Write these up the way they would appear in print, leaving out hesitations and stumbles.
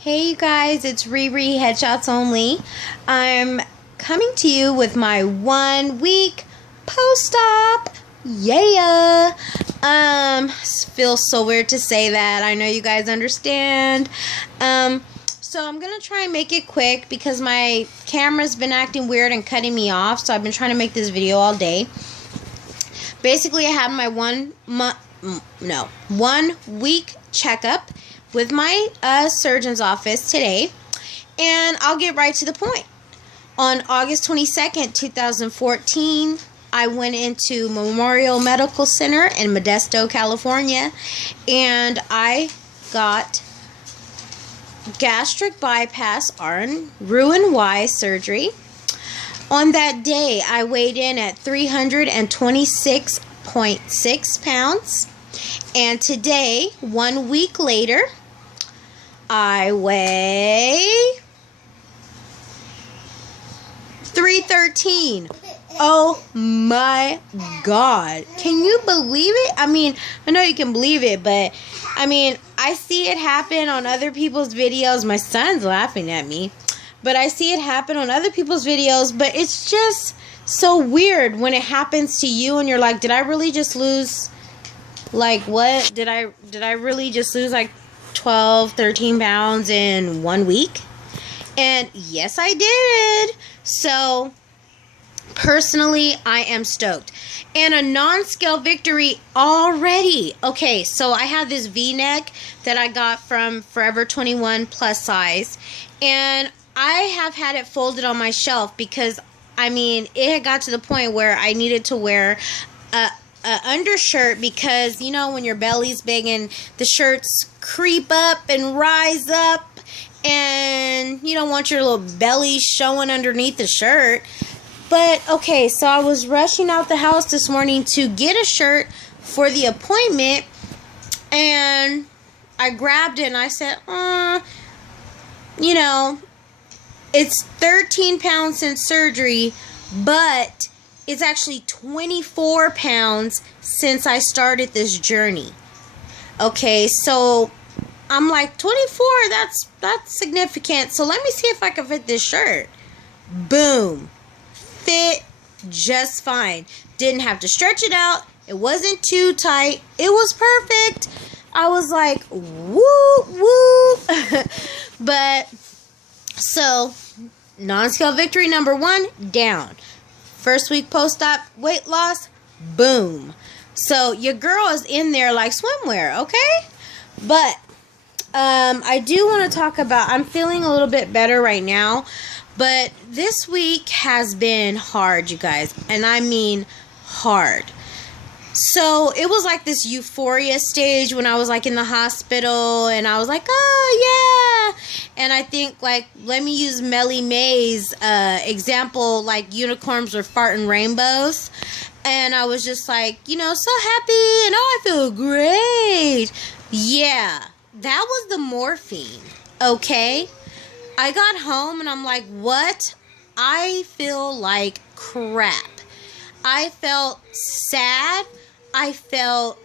Hey you guys, it's Riri Headshots Only. I'm coming to you with my 1 week post-op. Yeah. Feels so weird to say that. I know you guys understand. So I'm gonna try and make it quick because my camera's been acting weird and cutting me off. So I've been trying to make this video all day. Basically, I had my 1 week checkup with my surgeon's office today, and I'll get right to the point. On August 22nd, 2014, I went into Memorial Medical Center in Modesto, California, and I got gastric bypass RNY surgery. On that day, I weighed in at 326.6 pounds, and today, 1 week later, I weigh 313. Oh my God. Can you believe it? I mean, I know you can believe it, but I mean, I see it happen on other people's videos. My son's laughing at me, but I see it happen on other people's videos, but it's just so weird when it happens to you and you're like, did I really just lose, like, what? Did I really just lose like 12, 13 pounds in 1 week? And yes, I did. So personally, I am stoked. And a non-scale victory already. Okay, so I have this V-neck that I got from Forever 21 plus size. And I have had it folded on my shelf because, I mean, it had got to the point where I needed to wear a undershirt because, you know, when your belly's big and the shirts creep up and rise up and you don't want your little belly showing underneath the shirt. But okay, so I was rushing out the house this morning to get a shirt for the appointment, and I grabbed it and I said, you know, it's 13 pounds since surgery, but it's actually 24 pounds since I started this journey. Okay, so I'm like, 24, that's significant. So let me see if I can fit this shirt. Boom. Fit just fine. Didn't have to stretch it out. It wasn't too tight. It was perfect. I was like, woo, woo. But, so, non-scale victory number 1, down. First week post-op, weight loss, boom. So, your girl is in there like swimwear, okay? But, I do want to talk about, I'm feeling a little bit better right now, but this week has been hard, you guys, and I mean hard. So, it was like this euphoria stage when I was like in the hospital, and I was like, oh, yeah. And I think, like, let me use Melly May's example, like unicorns were farting rainbows. And I was just like, you know, so happy, and oh, I feel great. Yeah, that was the morphine, okay? I got home, and I'm like, what? I feel like crap. I felt sad. I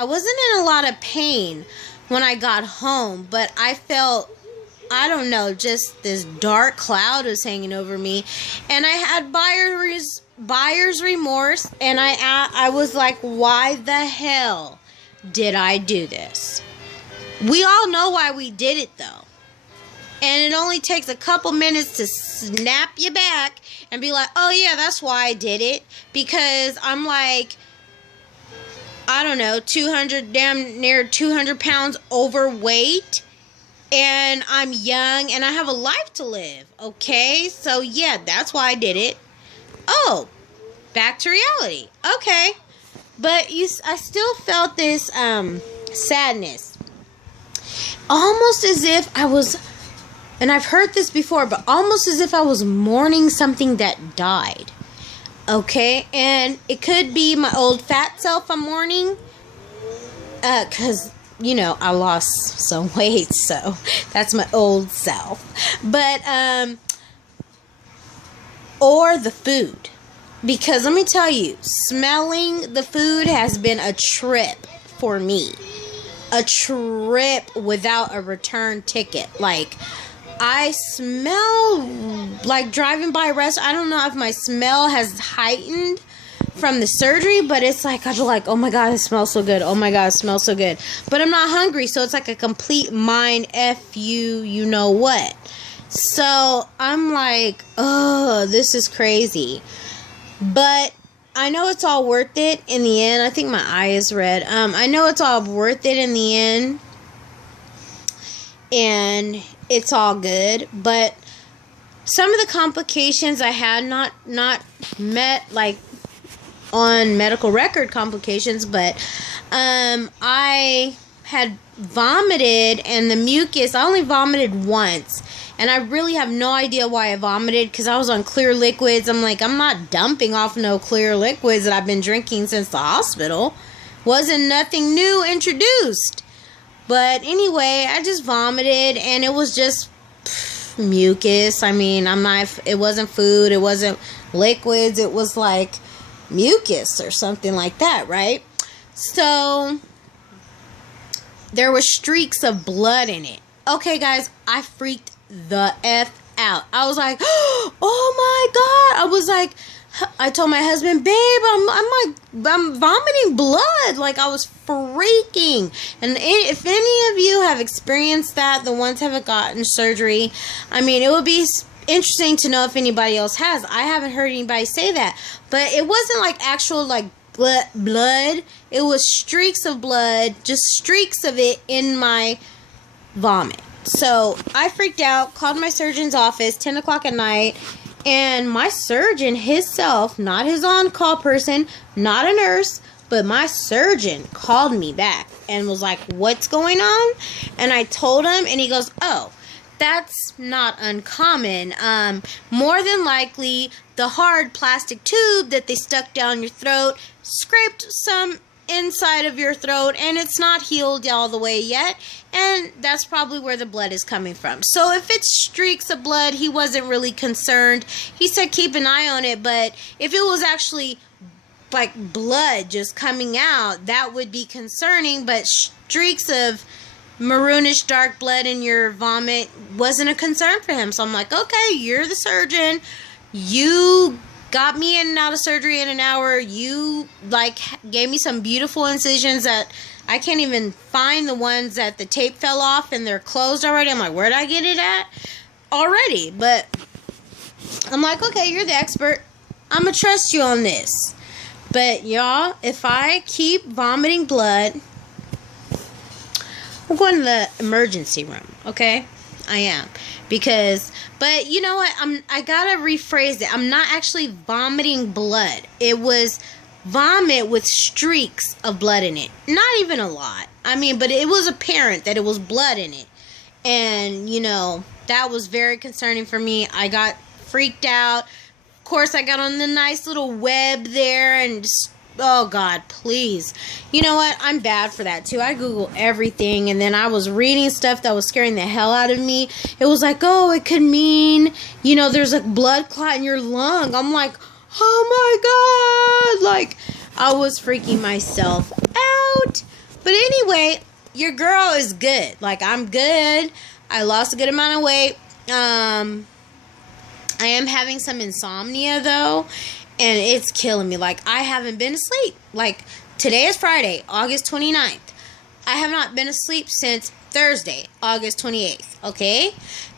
wasn't in a lot of pain when I got home, but I felt, I don't know, just this dark cloud was hanging over me, and I had buyer's remorse, and I was like, why the hell did I do this? We all know why we did it, though. And it only takes a couple minutes to snap you back and be like, oh yeah, that's why I did it. Because I'm like, I don't know, damn near 200 pounds overweight. And I'm young and I have a life to live. Okay, so yeah, that's why I did it. Oh, back to reality. Okay. But I still felt this sadness. Almost as if I was, and I've heard this before, but almost as if I was mourning something that died. Okay? And it could be my old fat self I'm mourning. Because, you know, I lost some weight, so that's my old self. But, or the food. Because let me tell you, smelling the food has been a trip for me. A trip without a return ticket. Like, I smell like driving by a restaurant. I don't know if my smell has heightened from the surgery, but it's like, I'm like, oh my God, it smells so good. Oh my God, it smells so good. But I'm not hungry, so it's like a complete mind F you know what. So I'm like, oh, this is crazy. But I know it's all worth it in the end. I think my eye is red. I know it's all worth it in the end. And it's all good. But some of the complications I had not met, like, on medical record complications, but I had vomited, and the mucus, I only vomited once, and I really have no idea why I vomited, because I was on clear liquids. I'm like, I'm not dumping off no clear liquids that I've been drinking since the hospital. Wasn't nothing new introduced. But anyway, I just vomited, and it was just mucus. I mean, it wasn't food, it wasn't liquids, it was like mucus or something like that, right? So there were streaks of blood in it. Okay, guys, I freaked the F out. I was like, oh my God. I was like, I told my husband, babe, I'm vomiting blood. Like, I was freaking. And if any of you have experienced that, the ones haven't gotten surgery, I mean, it would be interesting to know if anybody else has. I haven't heard anybody say that. But it wasn't like actual, like, blood. It was streaks of blood, just streaks of it in my vomit. So I freaked out, called my surgeon's office, 10 o'clock at night, and my surgeon himself, not his on-call person, not a nurse, but my surgeon called me back and was like, what's going on? And I told him, and he goes, oh, that's not uncommon. More than likely, the hard plastic tube that they stuck down your throat scraped some inside of your throat, and it's not healed all the way yet, and that's probably where the blood is coming from. So if it's streaks of blood, he wasn't really concerned. He said keep an eye on it, but if it was actually like blood just coming out, that would be concerning. But streaks of maroonish dark blood in your vomit wasn't a concern for him. So I'm like, okay, you're the surgeon. You got me in and out of surgery in an hour. You, like, gave me some beautiful incisions that I can't even find the ones that the tape fell off and they're closed already. I'm like, where'd I get it at? Already. But I'm like, okay, you're the expert. I'm going to trust you on this. But, y'all, if I keep vomiting blood, I'm going to the emergency room, okay? I am. But you know what? I gotta rephrase it. I'm not actually vomiting blood. It was vomit with streaks of blood in it. Not even a lot. I mean, but it was apparent that it was blood in it. And, you know, that was very concerning for me. I got freaked out. Of course, I got on the nice little web there and just, oh God, please. You know what? I'm bad for that too. I Google everything, and then I was reading stuff that was scaring the hell out of me. It was like, oh, it could mean, you know, there's a blood clot in your lung. I'm like, oh my God. Like, I was freaking myself out. But anyway, your girl is good. Like, I'm good. I lost a good amount of weight. I am having some insomnia though. And it's killing me. Like, I haven't been asleep. Like, today is Friday, August 29th. I have not been asleep since Thursday, August 28th. Okay?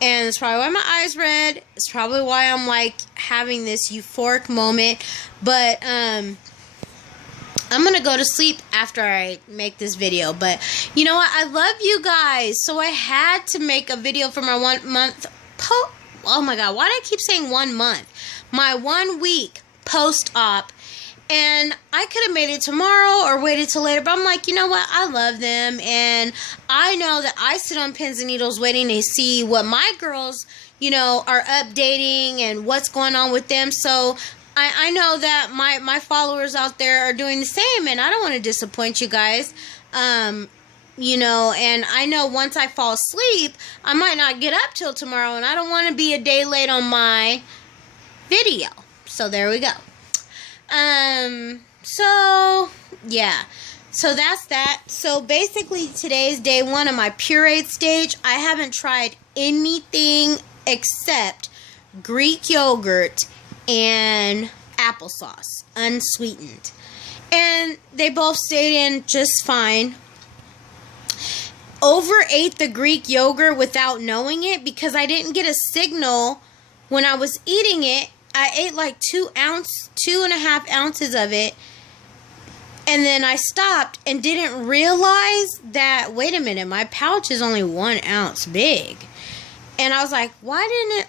And it's probably why my eyes red. It's probably why I'm, like, having this euphoric moment. But, I'm going to go to sleep after I make this video. But, you know what? I love you guys. So I had to make a video for my 1 month. Oh, my God. Why do I keep saying 1 month? My 1 week post-op, and I could have made it tomorrow or waited till later, but I'm like, you know what, I love them, and I know that I sit on pins and needles waiting to see what my girls, you know, are updating and what's going on with them. So I know that my followers out there are doing the same, and I don't want to disappoint you guys. You know, and I know once I fall asleep, I might not get up till tomorrow, and I don't want to be a day late on my video. So there we go. So yeah, So that's that. So basically today's day 1 of my pureed stage. I haven't tried anything except Greek yogurt and applesauce, unsweetened. And they both stayed in just fine. Overate the Greek yogurt without knowing it because I didn't get a signal when I was eating it. I ate like 2.5 ounces of it. And then I stopped and didn't realize that, wait a minute, my pouch is only 1 ounce big. And I was like, why didn't it,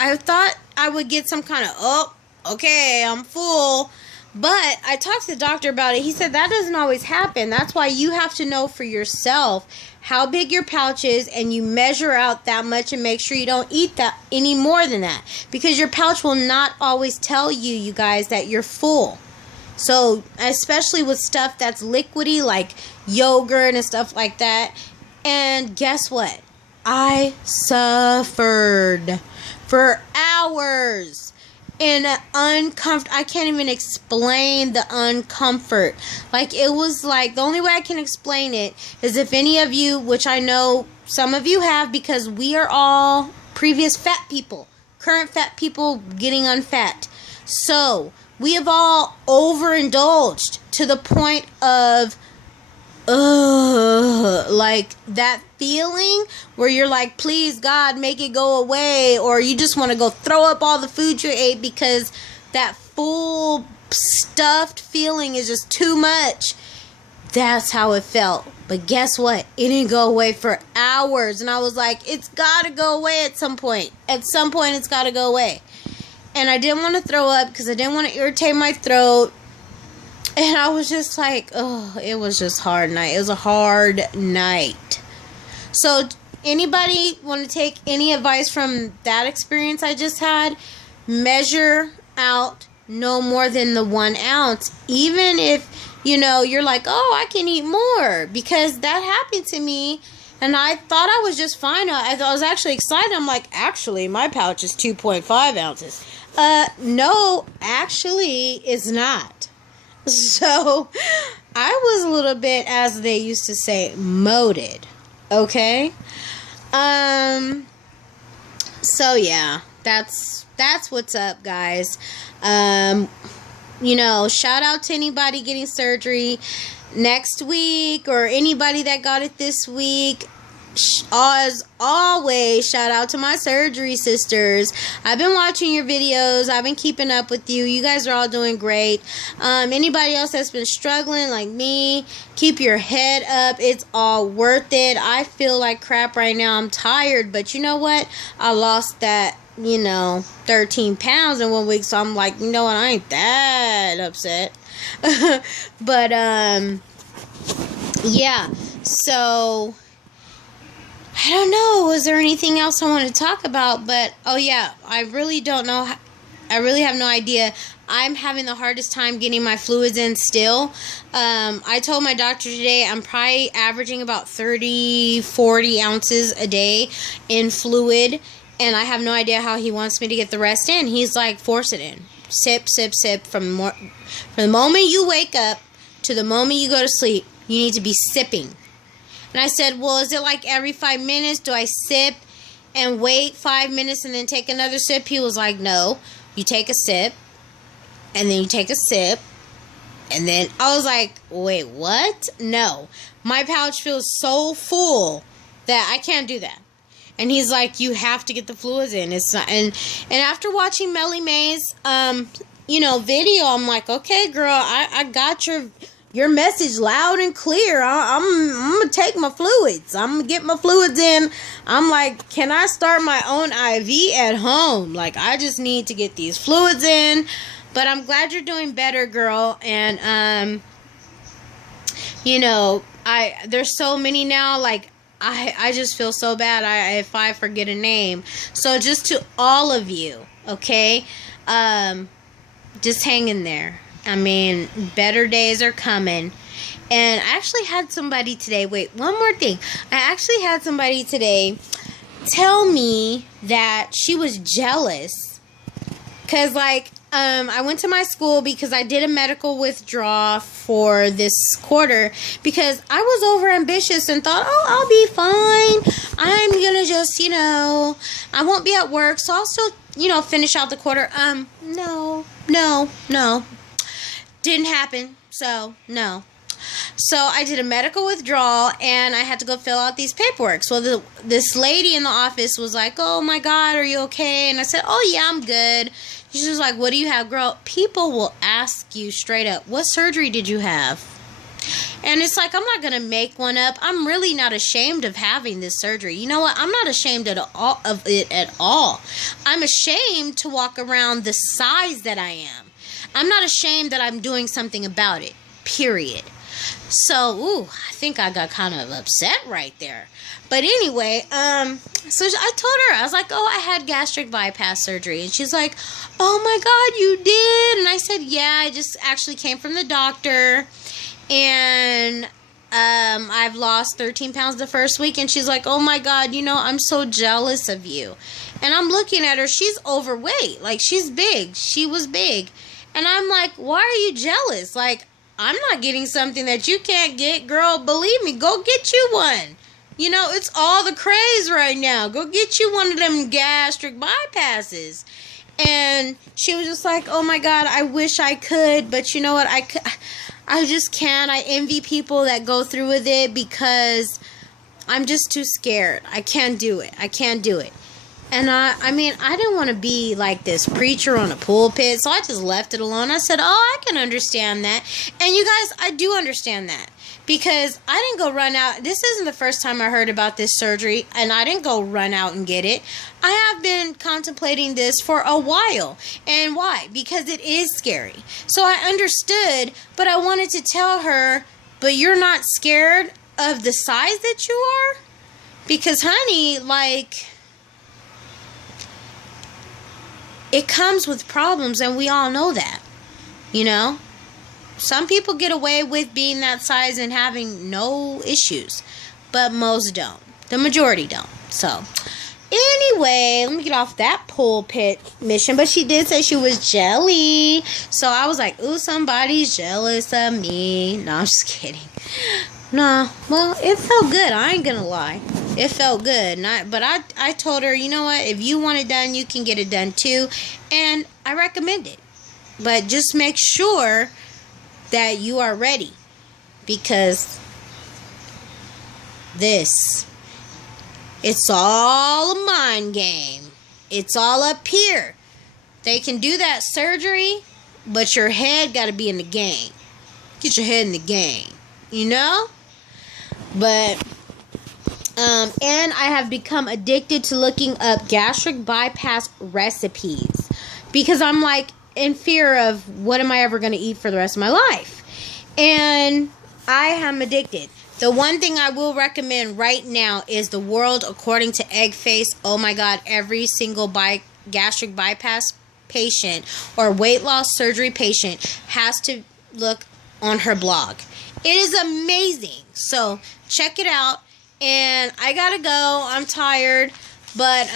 I thought I would get some kind of, oh, okay, I'm full. But I talked to the doctor about it. He said that doesn't always happen. That's why you have to know for yourself how big your pouch is, and you measure out that much and make sure you don't eat that any more than that. Because your pouch will not always tell you, you guys, that you're full. So, especially with stuff that's liquidy, like yogurt and stuff like that. And guess what? I suffered for hours in an uncomfort. I can't even explain the uncomfort. Like, it was like, the only way I can explain it is if any of you, which I know some of you have, because we are all previous fat people, current fat people getting unfat. So, we have all overindulged to the point of, like that feeling where you're like, please God, make it go away. Or you just want to go throw up all the food you ate because that full stuffed feeling is just too much. That's how it felt. But guess what? It didn't go away for hours. And I was like, it's got to go away at some point. At some point, it's got to go away. And I didn't want to throw up because I didn't want to irritate my throat. And I was just like, oh, it was just hard night. It was a hard night. So, anybody want to take any advice from that experience I just had? Measure out no more than the 1 ounce. Even if, you're like, oh, I can eat more. Because that happened to me. And I thought I was just fine. I was actually excited. I'm like, actually, my pouch is 2.5 ounces. No, actually, it's not. So, I was a little bit, as they used to say, moated. Okay? So, yeah. That's what's up, guys. Shout out to anybody getting surgery next week or anybody that got it this week. As always, shout out to my surgery sisters. I've been watching your videos. I've been keeping up with you. You guys are all doing great. Anybody else that's been struggling like me, keep your head up. It's all worth it. I feel like crap right now. I'm tired, but you know what? I lost that, 13 pounds in 1 week, so I'm like, you know what? I ain't that upset. But, yeah. So, I don't know. Was there anything else I want to talk about? But, oh yeah, I really don't know. I really have no idea. I'm having the hardest time getting my fluids in still. I told my doctor today I'm probably averaging about 40 ounces a day in fluid. And I have no idea how he wants me to get the rest in. He's like, force it in. Sip, sip, sip. From the moment you wake up to the moment you go to sleep, you need to be sipping. And I said, well, is it like every 5 minutes? Do I sip and wait 5 minutes and then take another sip? He was like, no. You take a sip, and then you take a sip, and then I was like, wait, what? No. My pouch feels so full that I can't do that. And he's like, you have to get the fluids in. It's not, and after watching Melly May's, video, I'm like, okay, girl, I got your message loud and clear. I'm going to take my fluids. I'm going to get my fluids in. I'm like, can I start my own IV at home? Like, I just need to get these fluids in. But I'm glad you're doing better, girl. And, there's so many now, like, I just feel so bad if I forget a name. So just to all of you, okay, just hang in there. I mean, better days are coming. And I actually had somebody today, wait, one more thing. I actually had somebody today tell me that she was jealous. Because, like, I went to my school because I did a medical withdrawal for this quarter because I was over ambitious and thought, oh, I'll be fine. I'm gonna just, I won't be at work, so I'll still, finish out the quarter. No. Didn't happen. So, no. So I did a medical withdrawal and I had to go fill out these paperwork. So this lady in the office was like, oh my God, are you okay? And I said, oh yeah, I'm good. She was like, what do you have, girl? People will ask you straight up, what surgery did you have? And it's like, I'm not going to make one up. I'm really not ashamed of having this surgery. You know what? I'm not ashamed of it at all. I'm ashamed to walk around the size that I am. I'm not ashamed that I'm doing something about it, period. So, I think I got kind of upset right there. But anyway, so I told her, I was like, oh, I had gastric bypass surgery. And she's like, oh my God, you did? And I said, yeah, I just actually came from the doctor. And I've lost 13 pounds the first week. And she's like, oh my God, I'm so jealous of you. And I'm looking at her. She's overweight. Like, she's big. She was big. And I'm like, why are you jealous? Like, I'm not getting something that you can't get. Girl, believe me, go get you one. It's all the craze right now. Go get you one of them gastric bypasses. And she was just like, oh my God, I wish I could. But you know what? I just can't. I envy people that go through with it because I'm just too scared. I can't do it. And I didn't want to be like this preacher on a pulpit, so I just left it alone. I said, oh, I can understand that. And you guys, I do understand that. Because I didn't go run out. This isn't the first time I heard about this surgery, and I didn't go run out and get it. I have been contemplating this for a while. And why? Because it is scary. So I understood, but I wanted to tell her, but you're not scared of the size that you are? Because, honey, like, it comes with problems, and we all know that, Some people get away with being that size and having no issues, but most don't. The majority don't. So, anyway, let me get off that pulpit mission. But she did say she was jelly. So I was like, ooh, somebody's jealous of me. No, I'm just kidding. No, well, it felt good. I ain't gonna lie. It felt good. But I told her, you know what? If you want it done, you can get it done too. And I recommend it. But just make sure that you are ready, because it's all a mind game. It's all up here. They can do that surgery, but your head got to be in the game. Get your head in the game, But, and I have become addicted to looking up gastric bypass recipes, because I'm like, in fear of what am I ever going to eat for the rest of my life. And I am addicted. The one thing I will recommend right now is The World According to Eggface. Oh my God, every single gastric bypass patient or weight loss surgery patient has to look on her blog. It is amazing. So check it out. And I gotta go. I'm tired. But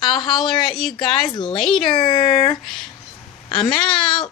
I'll holler at you guys later. I'm out.